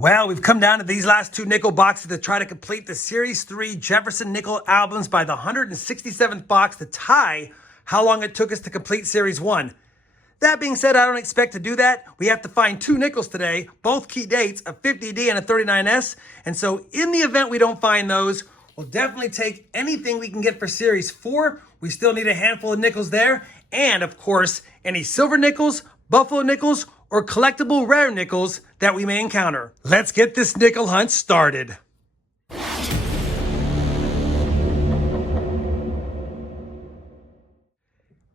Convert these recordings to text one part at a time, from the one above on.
Well, we've come down to these last two nickel boxes to try to complete the Series 3 Jefferson nickel albums by the 167th box to tie how long it took us to complete Series 1. That being said, I don't expect to do that. We have to find two nickels today, both key dates, a 50D and a 39S. And so in the event we don't find those, we'll definitely take anything we can get for Series 4. We still need a handful of nickels there. And of course, any silver nickels, buffalo nickels, or collectible rare nickels that we may encounter. Let's get this nickel hunt started.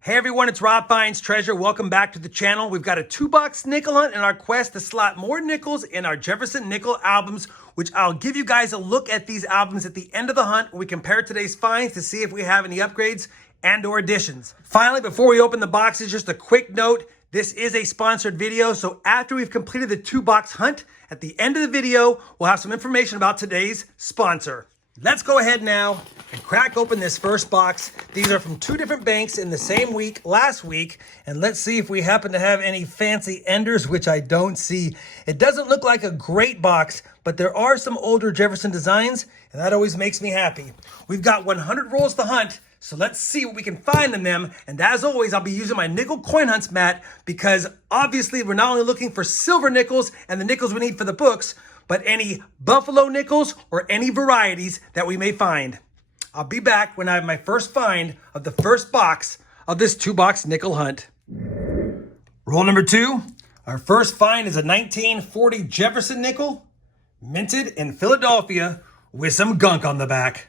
Hey everyone, it's Rob Finds Treasure. Welcome back to the channel. We've got a 2-box nickel hunt in our quest to slot more nickels in our Jefferson nickel albums, which I'll give you guys a look at these albums at the end of the hunt when we compare today's finds to see if we have any upgrades and or additions. Finally, before we open the boxes, just a quick note. This is a sponsored video, so after we've completed the 2-box hunt, at the end of the video, we'll have some information about today's sponsor. Let's go ahead now and crack open this first box. These are from two different banks in the same week, last week, and let's see if we happen to have any fancy enders, which I don't see. It doesn't look like a great box, but there are some older Jefferson designs, and that always makes me happy. We've got 100 rolls to hunt, so let's see what we can find in them. And as always, I'll be using my nickel coin hunts mat because obviously we're not only looking for silver nickels and the nickels we need for the books, but any buffalo nickels or any varieties that we may find. I'll be back when I have my first find of the first box of this 2-box nickel hunt. Roll number 2. Our first find is a 1940 Jefferson nickel, minted in Philadelphia with some gunk on the back.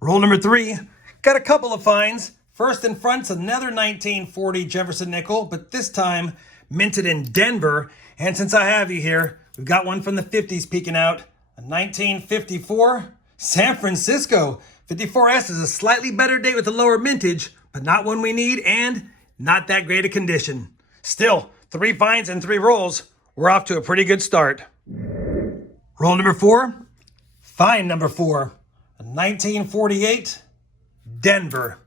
Roll number 3. Got a couple of finds. First in front's another 1940 Jefferson nickel, but this time minted in Denver. And since I have you here, we've got one from the 50s peeking out. A 1954 San Francisco. 54S is a slightly better date with a lower mintage, but not one we need and not that great a condition. Still, 3 finds and 3 rolls. We're off to a pretty good start. Roll number 4. Find number 4. A 1948 Denver.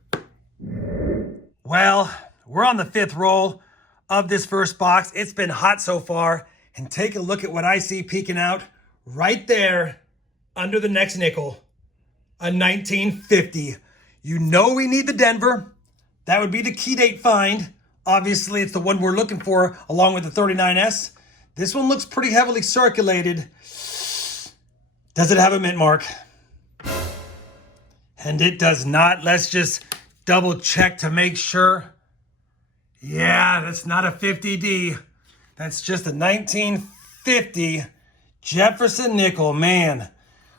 Well, we're on the 5th roll of this first box. It's been hot so far. And take a look at what I see peeking out right there under the next nickel. A 1950. You know we need the Denver. That would be the key date find. Obviously, it's the one we're looking for along with the 39S. This one looks pretty heavily circulated. Does it have a mint mark? And it does not. Let's just double check to make sure. Yeah, that's not a 50D. That's just a 1950 Jefferson nickel. Man,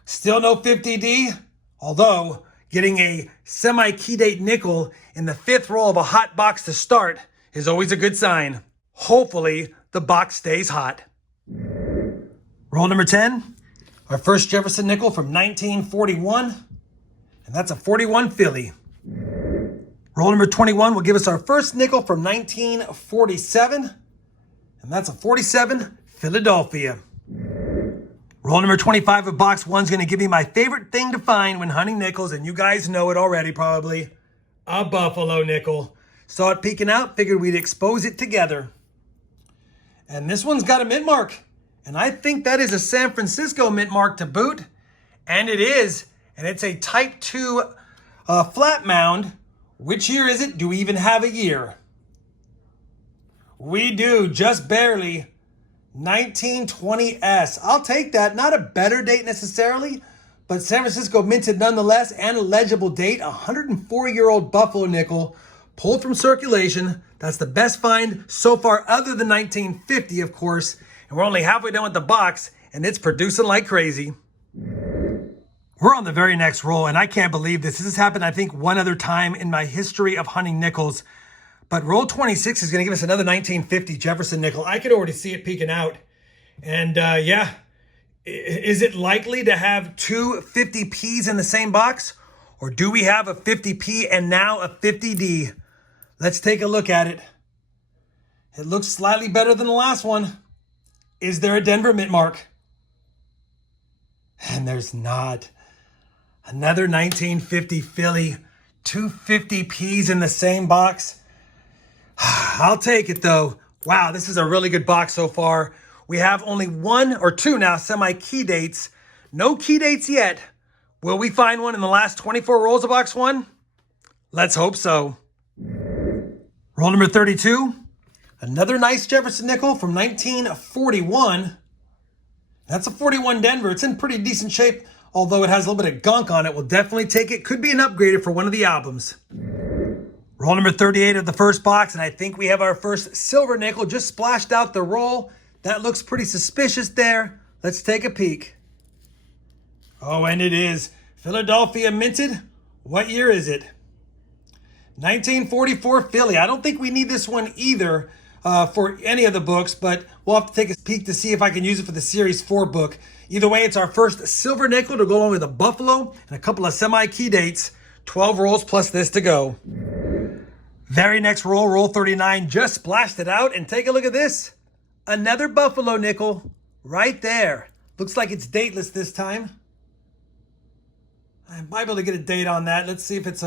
still no 50D. Although, getting a semi-key date nickel in the 5th roll of a hot box to start is always a good sign. Hopefully, the box stays hot. Roll number 10. Our first Jefferson nickel from 1941. And that's a 41 Philly. Roll number 21 will give us our first nickel from 1947. And that's a 47 Philadelphia. Roll number 25 of box 1 is going to give me my favorite thing to find when hunting nickels. And you guys know it already probably. A buffalo nickel. Saw it peeking out, figured we'd expose it together. And this one's got a mint mark. And I think that is a San Francisco mint mark to boot. And it is. And it's a Type 2 flat mound. Which year is it? Do we even have a year? We do, just barely. 1920S. I'll take that. Not a better date necessarily, but San Francisco minted nonetheless, and a legible date. 104-year-old buffalo nickel pulled from circulation. That's the best find so far other than 1950, of course. And we're only halfway done with the box, and it's producing like crazy. We're on the very next roll, and I can't believe this. This has happened, I think, one other time in my history of hunting nickels. But roll 26 is going to give us another 1950 Jefferson nickel. I could already see it peeking out. And yeah, is it likely to have two 50Ps in the same box? Or do we have a 50P and now a 50D? Let's take a look at it. It looks slightly better than the last one. Is there a Denver mint mark? And there's not. Another 1950 Philly, two 50Ps in the same box. I'll take it though. Wow, this is a really good box so far. We have only one or two now semi-key dates. No key dates yet. Will we find one in the last 24 rolls of box one? Let's hope so. Roll number 32. Another nice Jefferson nickel from 1941. That's a 41 Denver. It's in pretty decent shape, although it has a little bit of gunk on it. We'll definitely take it. Could be an upgrader for one of the albums. Roll number 38 of the first box, and I think we have our first silver nickel just splashed out the roll. That looks pretty suspicious there. Let's take a peek. Oh, and it is Philadelphia minted. What year is it? 1944 Philly. I don't think we need this one either for any of the books, but we'll have to take a peek to see if I can use it for the Series 4 book. Either way, it's our first silver nickel to go along with a Buffalo and a couple of semi-key dates. 12 rolls plus this to go. Very next roll, roll 39, just splashed it out, and take a look at this. Another Buffalo nickel right there. Looks like it's dateless this time. I might be able to get a date on that. Let's see if it's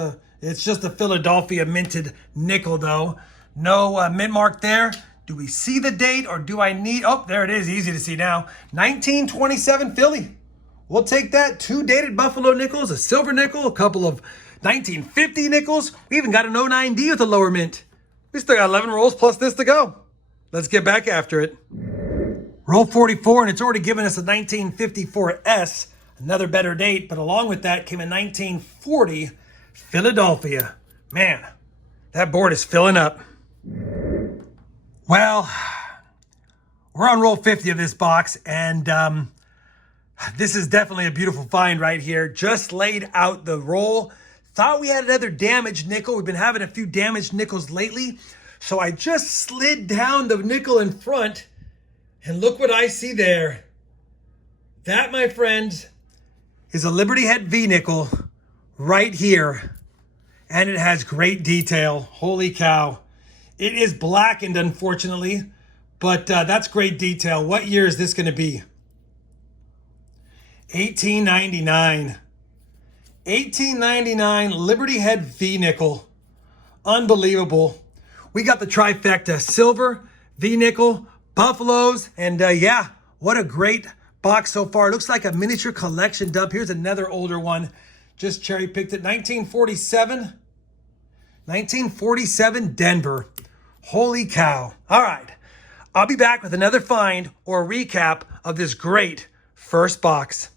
just a Philadelphia minted nickel though. No mint mark there. Do we see the date or do I need, oh, there it is, easy to see now. 1927 Philly. We'll take that. Two dated Buffalo nickels, a silver nickel, a couple of 1950 nickels. We even got an 09D with a lower mint. We still got 11 rolls plus this to go. Let's get back after it. Roll 44, and it's already given us a 1954 S. Another better date, but along with that came a 1940 Philadelphia. Man, that board is filling up. Well, we're on roll 50 of this box, and this is definitely a beautiful find right here. Just laid out the roll. Thought we had another damaged nickel. We've been having a few damaged nickels lately. So I just slid down the nickel in front, and look what I see there. That, my friends, is a Liberty Head V nickel right here. And it has great detail. Holy cow. It is blackened, unfortunately, but that's great detail. What year is this going to be? 1899. 1899 Liberty Head V nickel. Unbelievable. We got the trifecta: silver, V nickel, Buffaloes, and yeah, what a great box so far. It looks like a miniature collection dump. Here's another older one. Just cherry picked it. 1947. 1947 Denver. Holy cow. All right. I'll be back with another find or recap of this great first box.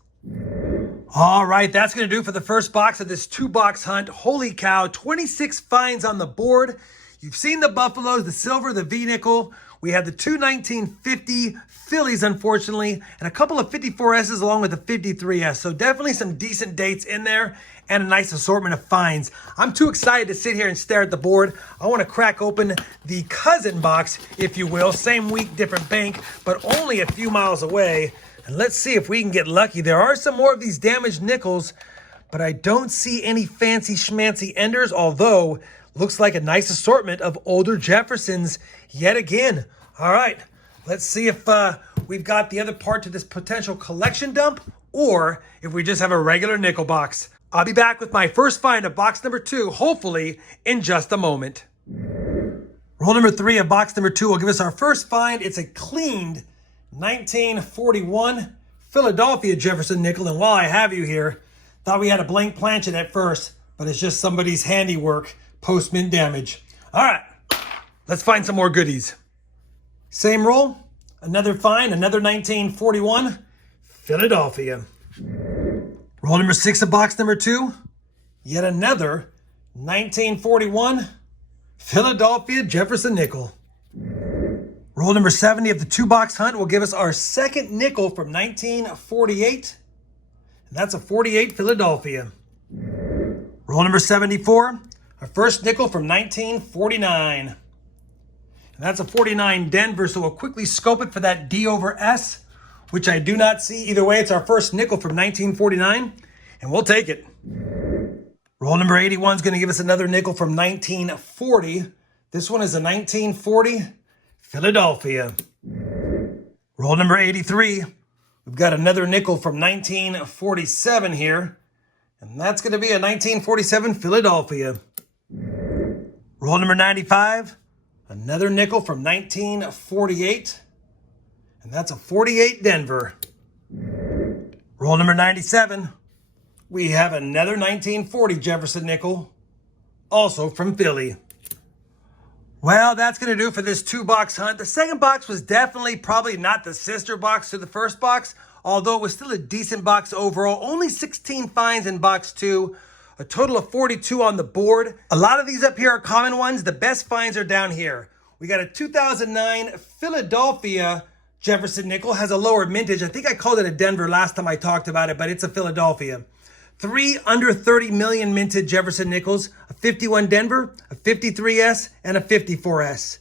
All right, that's going to do for the first box of this two-box hunt. Holy cow, 26 finds on the board. You've seen the Buffaloes, the silver, the V-nickel. We have the two 1950 Phillies, unfortunately, and a couple of 54Ss along with the 53S. So definitely some decent dates in there and a nice assortment of finds. I'm too excited to sit here and stare at the board. I want to crack open the cousin box, if you will. Same week, different bank, but only a few miles away. And let's see if we can get lucky. There are some more of these damaged nickels, but I don't see any fancy schmancy enders, although looks like a nice assortment of older Jeffersons yet again. All right, let's see if we've got the other part to this potential collection dump or if we just have a regular nickel box. I'll be back with my first find of box number 2, hopefully in just a moment. Roll number 3 of box number 2 will give us our first find. It's a cleaned 1941 Philadelphia Jefferson nickel. And while I have you here, thought we had a blank planchet at first, but it's just somebody's handiwork, post-mint damage. All right, let's find some more goodies. Same roll, another find, another 1941 Philadelphia. Roll number 6 of box number 2, yet another 1941 Philadelphia Jefferson nickel. Roll number 70 of the 2-box hunt will give us our second nickel from 1948. And that's a 48 Philadelphia. Roll number 74, our first nickel from 1949. And that's a 49 Denver, so we'll quickly scope it for that D over S, which I do not see. Either way, it's our first nickel from 1949, and we'll take it. Roll number 81 is going to give us another nickel from 1940. This one is a 1940 Philadelphia. Roll number 83. We've got another nickel from 1947 here, and that's going to be a 1947 Philadelphia. Roll number 95. Another nickel from 1948. And that's a 48 Denver. Roll number 97. We have another 1940 Jefferson nickel, also from Philly. Well, that's going to do for this 2-box hunt. The second box was definitely probably not the sister box to the first box, although it was still a decent box overall. Only 16 finds in box 2, a total of 42 on the board. A lot of these up here are common ones. The best finds are down here. We got a 2009 Philadelphia Jefferson nickel, has a lower mintage. I think I called it a Denver last time I talked about it, but it's a Philadelphia. 3 under 30 million minted Jefferson nickels, a 51 Denver, a 53S, and a 54S.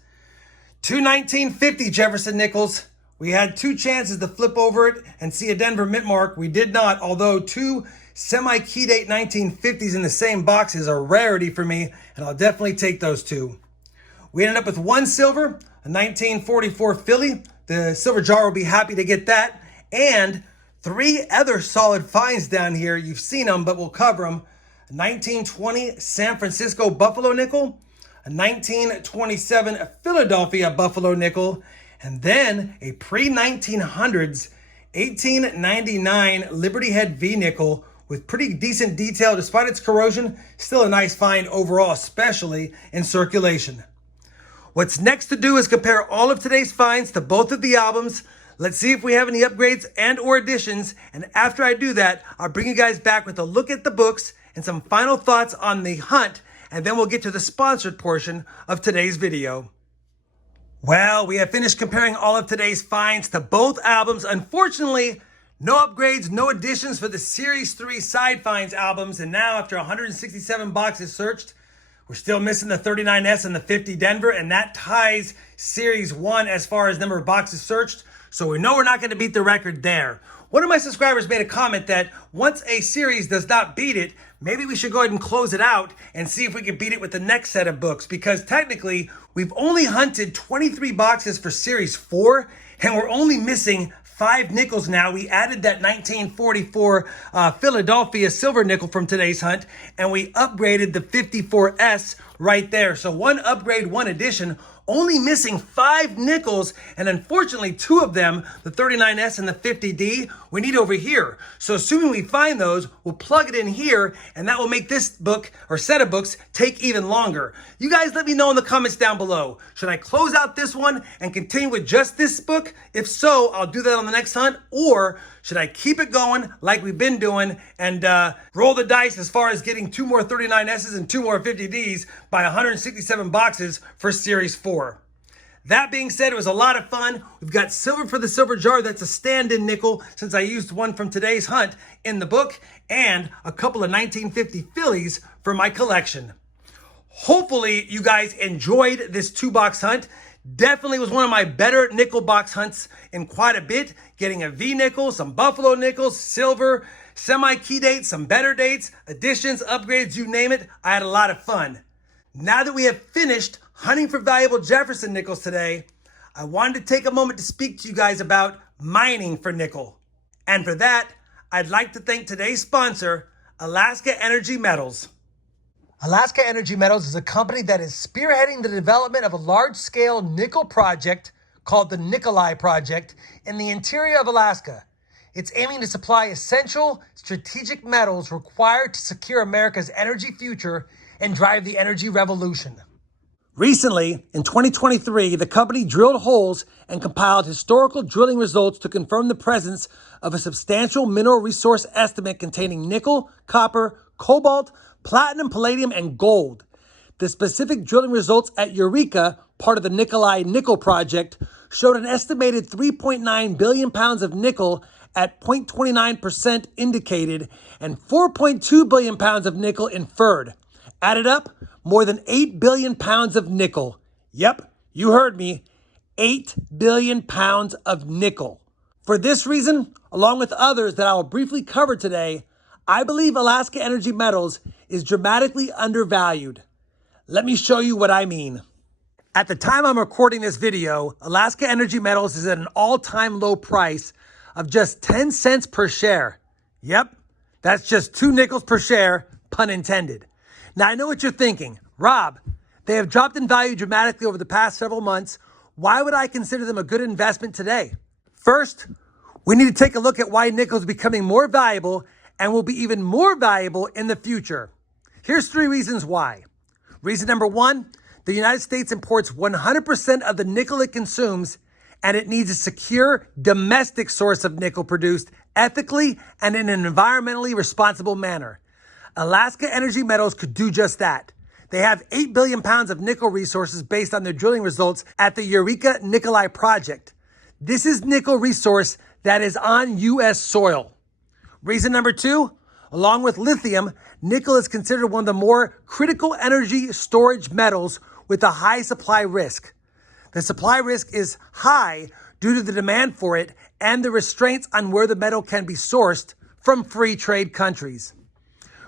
2 1950 Jefferson nickels. We had 2 chances to flip over it and see a Denver mint mark. We did not, although 2 semi-key-date 1950s in the same box is a rarity for me, and I'll definitely take those 2. We ended up with 1 silver, a 1944 Philly. The silver jar will be happy to get that. And 3 other solid finds down here. You've seen them, but we'll cover them. A 1920 San Francisco Buffalo nickel, a 1927 Philadelphia Buffalo nickel, and then a pre-1900s 1899 Liberty Head V nickel with pretty decent detail despite its corrosion. Still a nice find overall, especially in circulation. What's next to do is compare all of today's finds to both of the albums. Let's see if we have any upgrades and or additions. And after I do that, I'll bring you guys back with a look at the books and some final thoughts on the hunt. And then we'll get to the sponsored portion of today's video. Well, we have finished comparing all of today's finds to both albums. Unfortunately, no upgrades, no additions for the Series 3 Side Finds albums. And now after 167 boxes searched, we're still missing the 39S and the 50 Denver, and that ties Series 1 as far as number of boxes searched. So we know we're not going to beat the record there. One of my subscribers made a comment that once a series does not beat it, maybe we should go ahead and close it out and see if we can beat it with the next set of books, because technically we've only hunted 23 boxes for Series 4, and we're only missing 5 nickels now. We added that 1944 Philadelphia silver nickel from today's hunt, and we upgraded the 54S right there. So 1 upgrade, 1 addition, only missing 5 nickels, and unfortunately 2 of them, the 39S and the 50D, we need over here. So assuming we find those, we'll plug it in here, and that will make this book or set of books take even longer. You guys let me know in the comments down below. Should I close out this one and continue with just this book? If so, I'll do that on the next hunt. Or should I keep it going like we've been doing and roll the dice as far as getting 2 more 39Ss and 2 more 50Ds by 167 boxes for Series 4? That being said, it was a lot of fun. We've got silver for the silver jar. That's a stand-in nickel since I used one from today's hunt in the book, and a couple of 1950 Phillies for my collection. Hopefully you guys enjoyed this 2-box hunt. Definitely was one of my better nickel box hunts in quite a bit. Getting a V nickel, some Buffalo nickels, silver, semi-key dates, some better dates, additions, upgrades, you name it. I had a lot of fun. Now that we have finished hunting for valuable Jefferson nickels today, I wanted to take a moment to speak to you guys about mining for nickel. And for that, I'd like to thank today's sponsor, Alaska Energy Metals. Alaska Energy Metals is a company that is spearheading the development of a large-scale nickel project called the Nic-A-Date project in the interior of Alaska. It's aiming to supply essential strategic metals required to secure America's energy future and drive the energy revolution. Recently, in 2023, the company drilled holes and compiled historical drilling results to confirm the presence of a substantial mineral resource estimate containing nickel, copper, cobalt, platinum, palladium, and gold. The specific drilling results at Eureka, part of the Nic-A-Date nickel project, showed an estimated 3.9 billion pounds of nickel at 0.29% indicated and 4.2 billion pounds of nickel inferred. Added up, more than 8 billion pounds of nickel. Yep, you heard me, 8 billion pounds of nickel. For this reason, along with others that I will briefly cover today, I believe Alaska Energy Metals is dramatically undervalued. Let me show you what I mean. At the time I'm recording this video, Alaska Energy Metals is at an all-time low price of just 10 cents per share. Yep, that's just 2 nickels per share, pun intended. Now, I know what you're thinking. Rob, they have dropped in value dramatically over the past several months. Why would I consider them a good investment today? First, we need to take a look at why nickel is becoming more valuable and will be even more valuable in the future. Here's 3 reasons why. Reason number 1, the United States imports 100% of the nickel it consumes, and it needs a secure domestic source of nickel produced ethically and in an environmentally responsible manner. Alaska Energy Metals could do just that. They have 8 billion pounds of nickel resources based on their drilling results at the Eureka Nikolai project. This is nickel resource that is on U.S. soil. Reason number 2, along with lithium, nickel is considered one of the more critical energy storage metals with a high supply risk. The supply risk is high due to the demand for it and the restraints on where the metal can be sourced from free trade countries.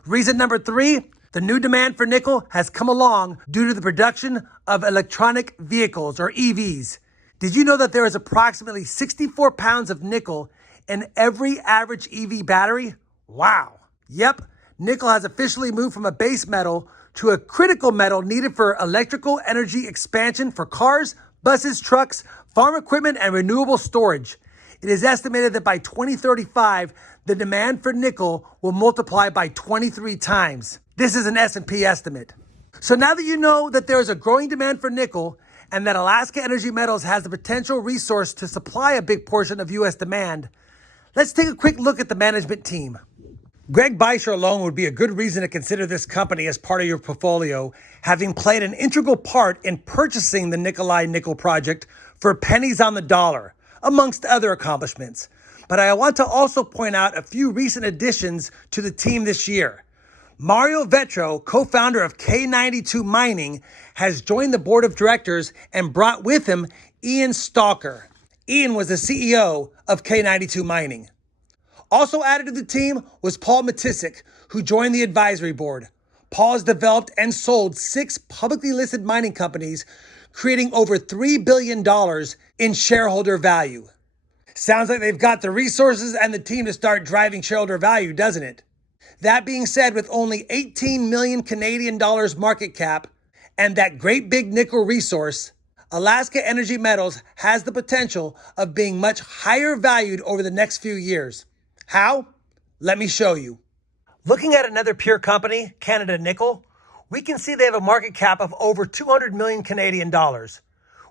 Reason number 3, the new demand for nickel has come along due to the production of electronic vehicles, or EVs. Did you know that there is approximately 64 pounds of nickel in every average EV battery? Wow. Yep, nickel has officially moved from a base metal to a critical metal needed for electrical energy expansion for cars, buses, trucks, farm equipment, and renewable storage. It is estimated that by 2035, the demand for nickel will multiply by 23 times. This is an S&P estimate. So now that you know that there is a growing demand for nickel and that Alaska Energy Metals has the potential resource to supply a big portion of U.S. demand, let's take a quick look at the management team. Greg Beischer alone would be a good reason to consider this company as part of your portfolio, having played an integral part in purchasing the Nikolai Nickel project for pennies on the dollar, amongst other accomplishments. But I want to also point out a few recent additions to the team this year. Mario Vetro, co-founder of K92 Mining, has joined the board of directors and brought with him Ian Stalker. Ian was the CEO of K92 Mining. Also added to the team was Paul Matisik, who joined the advisory board. Paul has developed and sold 6 publicly listed mining companies, creating over $3 billion in shareholder value. Sounds like they've got the resources and the team to start driving shareholder value, doesn't it? That being said, with only 18 million Canadian dollars market cap and that great big nickel resource, Alaska Energy Metals has the potential of being much higher valued over the next few years. How? Let me show you. Looking at another peer company, Canada Nickel, we can see they have a market cap of over 200 million Canadian dollars.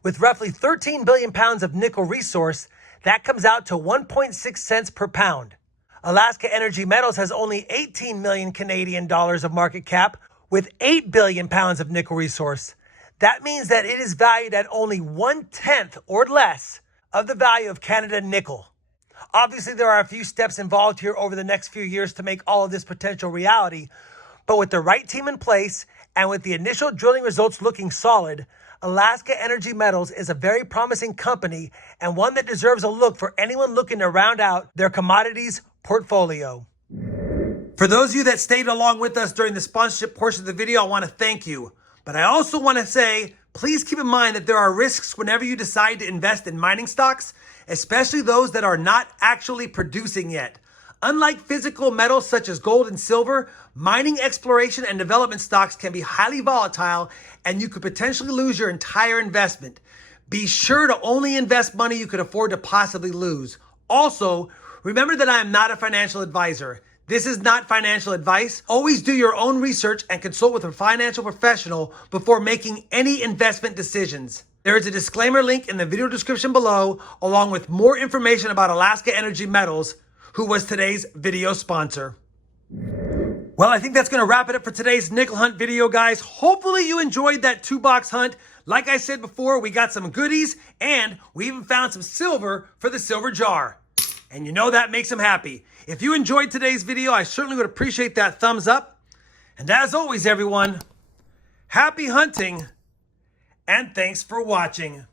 With roughly 13 billion pounds of nickel resource, that comes out to 1.6 cents per pound. Alaska Energy Metals has only 18 million Canadian dollars of market cap with 8 billion pounds of nickel resource. That means that it is valued at only 1/10 or less of the value of Canada Nickel. Obviously, there are a few steps involved here over the next few years to make all of this potential reality, but with the right team in place and with the initial drilling results looking solid, Alaska Energy Metals is a very promising company and one that deserves a look for anyone looking to round out their commodities portfolio. For those of you that stayed along with us during the sponsorship portion of the video, I want to thank you. But I also want to say, please keep in mind that there are risks whenever you decide to invest in mining stocks, especially those that are not actually producing yet. Unlike physical metals such as gold and silver, mining exploration and development stocks can be highly volatile and you could potentially lose your entire investment. Be sure to only invest money you could afford to possibly lose. Also, remember that I am not a financial advisor. This is not financial advice. Always do your own research and consult with a financial professional before making any investment decisions. There is a disclaimer link in the video description below, along with more information about Alaska Energy Metals, who was today's video sponsor. Well, I think that's going to wrap it up for today's nickel hunt video, guys. Hopefully you enjoyed that 2-box hunt. Like I said before, we got some goodies and we even found some silver for the silver jar. And you know that makes them happy. If you enjoyed today's video, I certainly would appreciate that thumbs up. And as always, everyone, happy hunting and thanks for watching.